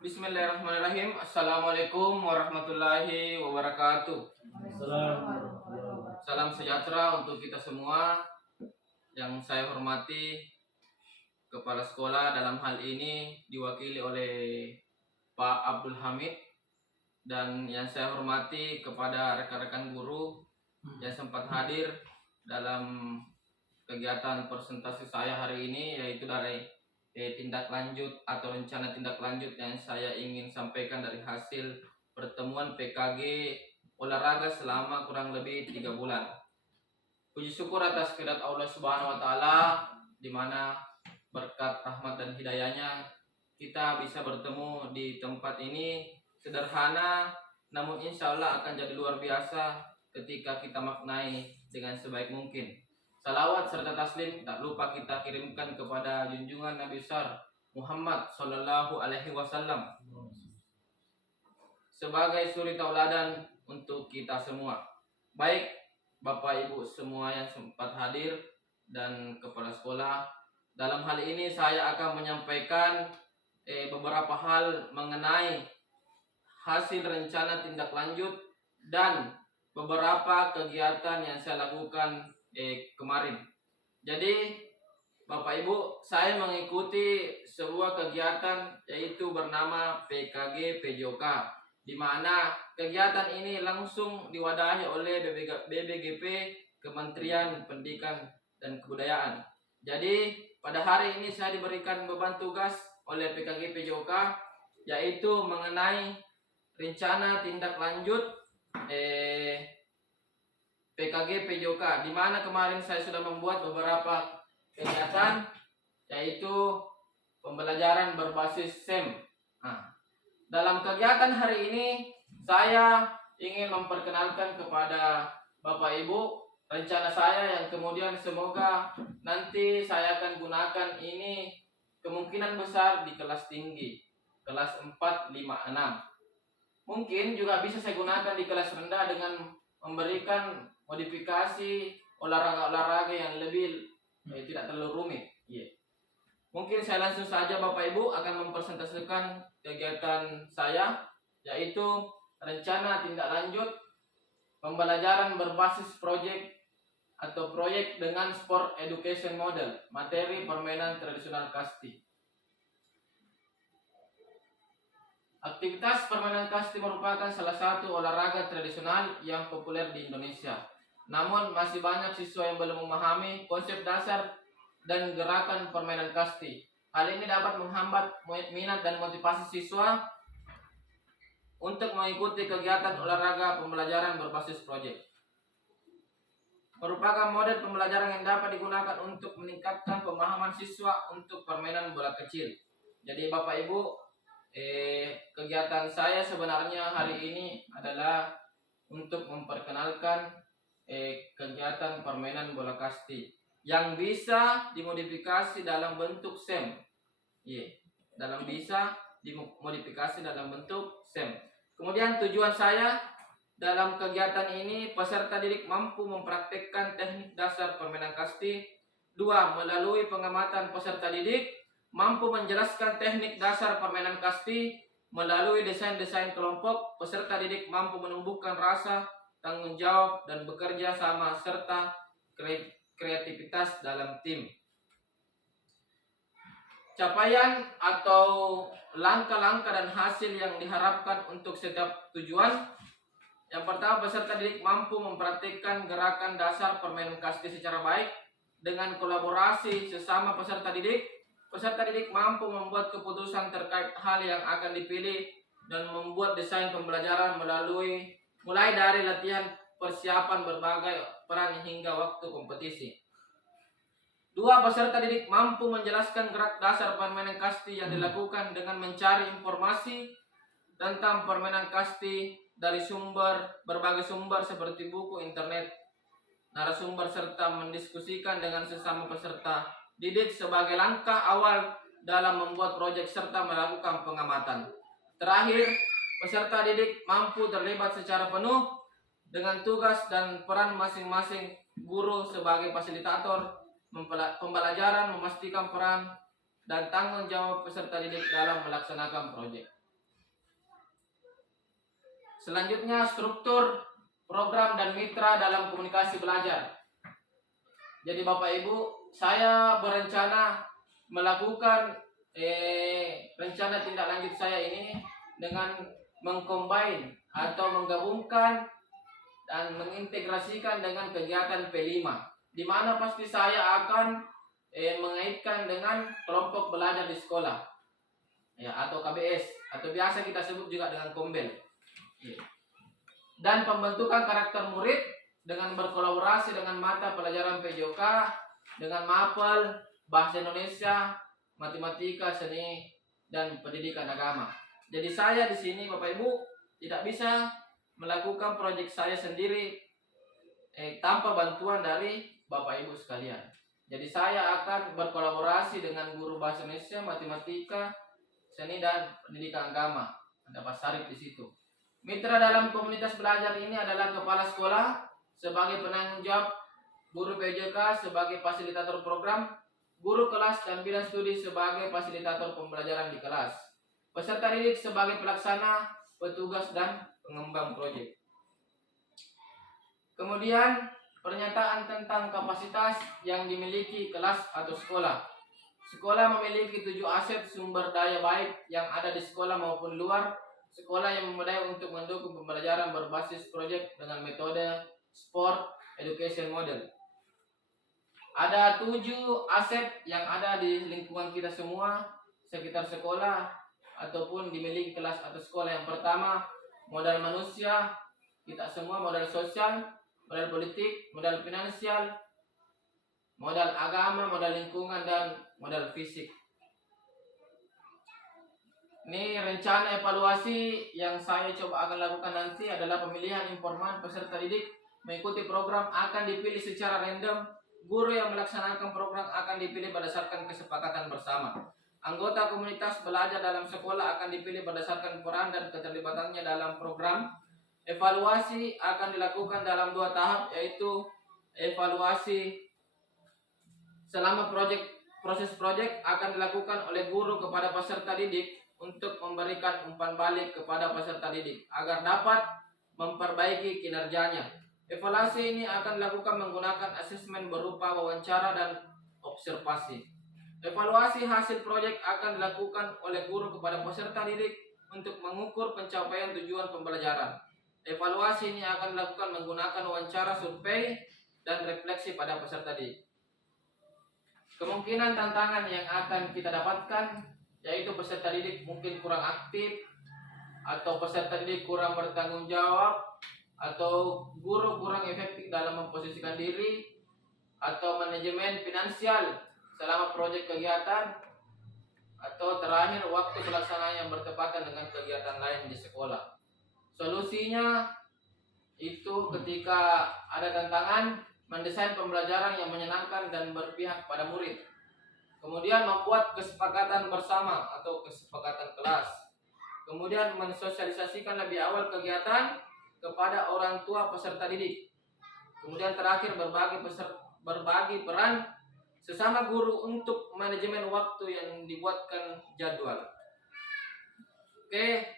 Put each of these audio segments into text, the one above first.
Bismillahirrahmanirrahim. Assalamualaikum warahmatullahi wabarakatuh. Salam sejahtera untuk kita semua. Yang saya hormati Kepala Sekolah dalam hal ini diwakili oleh Pak Abdul Hamid, dan yang saya hormati kepada rekan-rekan guru yang sempat hadir dalam kegiatan presentasi saya hari ini, yaitu dari tindak lanjut atau rencana tindak lanjut yang saya ingin sampaikan dari hasil pertemuan PKG olahraga selama kurang lebih 3 bulan. Puji syukur atas kehendak Allah Subhanahu wa taala, di mana berkat rahmat dan hidayahnya kita bisa bertemu di tempat ini. Sederhana namun insya Allah akan jadi luar biasa ketika kita maknai dengan sebaik mungkin. Salawat serta taslim tak lupa kita kirimkan kepada junjungan Nabi besar Muhammad Sallallahu Alaihi Wasallam sebagai suri tauladan untuk kita semua. Baik Bapak Ibu semua yang sempat hadir dan kepala sekolah, dalam hal ini saya akan menyampaikan beberapa hal mengenai hasil rencana tindak lanjut dan beberapa kegiatan yang saya lakukan kemarin. Jadi Bapak Ibu, saya mengikuti sebuah kegiatan yaitu bernama PKG PJOK, di mana kegiatan ini langsung diwadahi oleh BBGP Kementerian Pendidikan dan Kebudayaan. Jadi pada hari ini saya diberikan beban tugas oleh PKG PJOK yaitu mengenai rencana tindak lanjut PKG PJOK, di mana kemarin saya sudah membuat beberapa kegiatan yaitu pembelajaran berbasis SEM. Dalam kegiatan hari ini saya ingin memperkenalkan kepada Bapak Ibu rencana saya yang kemudian semoga nanti saya akan gunakan ini kemungkinan besar di kelas tinggi, kelas 4, 5, 6. Mungkin juga bisa saya gunakan di kelas rendah dengan memberikan modifikasi olahraga-olahraga yang lebih tidak terlalu rumit. Mungkin saya langsung saja Bapak Ibu akan mempresentasikan kegiatan saya, yaitu rencana tindak lanjut pembelajaran berbasis proyek atau proyek dengan sport education model, materi permainan tradisional kasti. Aktivitas permainan kasti merupakan salah satu olahraga tradisional yang populer di Indonesia. Namun masih banyak siswa yang belum memahami konsep dasar dan gerakan permainan kasti. Hal ini dapat menghambat minat dan motivasi siswa untuk mengikuti kegiatan olahraga pembelajaran berbasis proyek. Merupakan model pembelajaran yang dapat digunakan untuk meningkatkan pemahaman siswa untuk permainan bola kecil. Jadi Bapak Ibu, kegiatan saya sebenarnya hari ini adalah untuk memperkenalkan kegiatan permainan bola kasti yang bisa dimodifikasi dalam bentuk SEM. Bisa dimodifikasi dalam bentuk SEM. Kemudian tujuan saya dalam kegiatan ini, peserta didik mampu mempraktekkan teknik dasar permainan kasti. 2. Melalui pengamatan peserta didik mampu menjelaskan teknik dasar permainan kasti. Melalui desain-desain kelompok, peserta didik mampu menumbuhkan rasa tanggung jawab dan bekerja sama serta kreativitas dalam tim. Capaian atau langkah-langkah dan hasil yang diharapkan untuk setiap tujuan. Yang pertama, peserta didik mampu mempraktikkan gerakan dasar permainan kasti secara baik dengan kolaborasi sesama peserta didik. Peserta didik mampu membuat keputusan terkait hal yang akan dipilih dan membuat desain pembelajaran mulai dari latihan persiapan berbagai peran hingga waktu kompetisi. 2. Peserta didik mampu menjelaskan gerak dasar permainan kasti yang dilakukan dengan mencari informasi tentang permainan kasti dari berbagai sumber seperti buku, internet, narasumber, serta mendiskusikan dengan sesama peserta didik sebagai langkah awal dalam membuat proyek serta melakukan pengamatan. Terakhir, peserta didik mampu terlibat secara penuh dengan tugas dan peran masing-masing guru sebagai fasilitator pembelajaran, memastikan peran dan tanggung jawab peserta didik dalam melaksanakan proyek. Selanjutnya, struktur, program, dan mitra dalam komunikasi belajar. Jadi Bapak Ibu, saya berencana melakukan rencana tindak lanjut saya ini dengan mengcombine atau menggabungkan dan mengintegrasikan dengan kegiatan P5, di mana pasti saya akan mengaitkan dengan kelompok belajar di sekolah, ya, atau KBS, atau biasa kita sebut juga dengan Kombel. Dan pembentukan karakter murid dengan berkolaborasi dengan mata pelajaran PJOK, dengan MAPEL, Bahasa Indonesia, Matematika, Seni, dan Pendidikan Agama. Jadi saya di sini Bapak Ibu tidak bisa melakukan proyek saya sendiri tanpa bantuan dari Bapak Ibu sekalian. Jadi saya akan berkolaborasi dengan guru Bahasa Indonesia, Matematika, Seni, dan Pendidikan Agama. Ada Pak Sarip di situ. Mitra dalam komunitas belajar ini adalah kepala sekolah sebagai penanggung jawab, guru PJK sebagai fasilitator program, guru kelas dan bidang studi sebagai fasilitator pembelajaran di kelas, peserta didik sebagai pelaksana, petugas, dan pengembang proyek. Kemudian pernyataan tentang kapasitas yang dimiliki kelas atau sekolah. Sekolah memiliki 7 aset sumber daya baik yang ada di sekolah maupun luar sekolah yang memadai untuk mendukung pembelajaran berbasis proyek dengan metode sport education model. Ada 7 aset yang ada di lingkungan kita semua, sekitar sekolah ataupun dimiliki kelas atau sekolah. Yang pertama, modal manusia, kita semua, modal sosial, modal politik, modal finansial, modal agama, modal lingkungan, dan modal fisik. Ini rencana evaluasi yang saya coba akan lakukan nanti adalah pemilihan informan peserta didik mengikuti program akan dipilih secara random. Guru yang melaksanakan program akan dipilih berdasarkan kesepakatan bersama. Anggota komunitas belajar dalam sekolah akan dipilih berdasarkan peran dan keterlibatannya dalam program. Evaluasi akan dilakukan dalam 2 tahap, yaitu evaluasi selama proses proyek akan dilakukan oleh guru kepada peserta didik untuk memberikan umpan balik kepada peserta didik agar dapat memperbaiki kinerjanya. Evaluasi ini akan dilakukan menggunakan asesmen berupa wawancara dan observasi. Evaluasi hasil proyek akan dilakukan oleh guru kepada peserta didik untuk mengukur pencapaian tujuan pembelajaran. Evaluasi ini akan dilakukan menggunakan wawancara, survei, dan refleksi pada peserta didik. Kemungkinan tantangan yang akan kita dapatkan yaitu peserta didik mungkin kurang aktif, atau peserta didik kurang bertanggung jawab, atau guru kurang efektif dalam memposisikan diri, atau manajemen finansial selama proyek kegiatan, atau terakhir waktu pelaksanaan yang bertepatan dengan kegiatan lain di sekolah. Solusinya itu ketika ada tantangan, mendesain pembelajaran yang menyenangkan dan berpihak pada murid. Kemudian membuat kesepakatan bersama atau kesepakatan kelas. Kemudian mensosialisasikan lebih awal kegiatan kepada orang tua peserta didik. Kemudian terakhir berbagi peran sesama guru untuk manajemen waktu yang dibuatkan jadwal. Oke,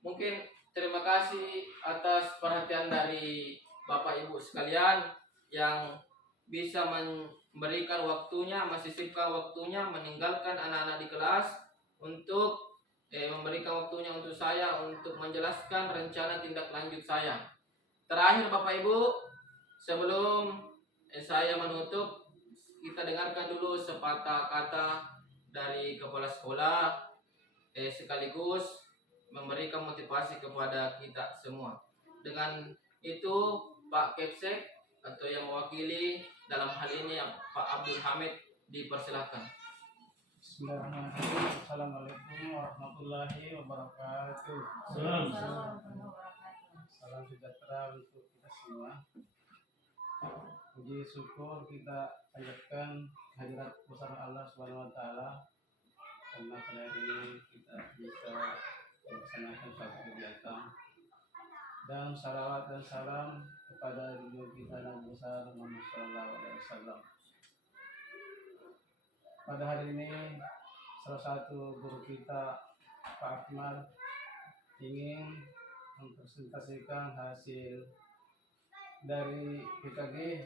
mungkin terima kasih atas perhatian dari Bapak Ibu sekalian yang bisa memberikan waktunya, menyisipkan waktunya, meninggalkan anak-anak di kelas untuk memberikan waktunya untuk saya untuk menjelaskan rencana tindak lanjut saya. Terakhir Bapak Ibu, sebelum saya menutup, kita dengarkan dulu sepatah kata dari kepala sekolah sekaligus memberikan motivasi kepada kita semua. Dengan itu Pak Kepsek atau yang mewakili dalam hal ini Pak Abdul Hamid dipersilakan. Bismillahirrahmanirrahim. Assalamualaikum warahmatullahi wabarakatuh. Salam sejahtera untuk kita semua. Puji syukur kita panjatkan hadirat besar Allah Subhanahu wa taala karena pada hari ini kita bisa melaksanakan suatu kegiatan. Dan salawat dan salam kepada junjungan kita Nabi besar Muhammad sallallahu alaihi wasallam. Pada hari ini salah satu guru kita Pak Akmal ingin mempresentasikan hasil dari PKG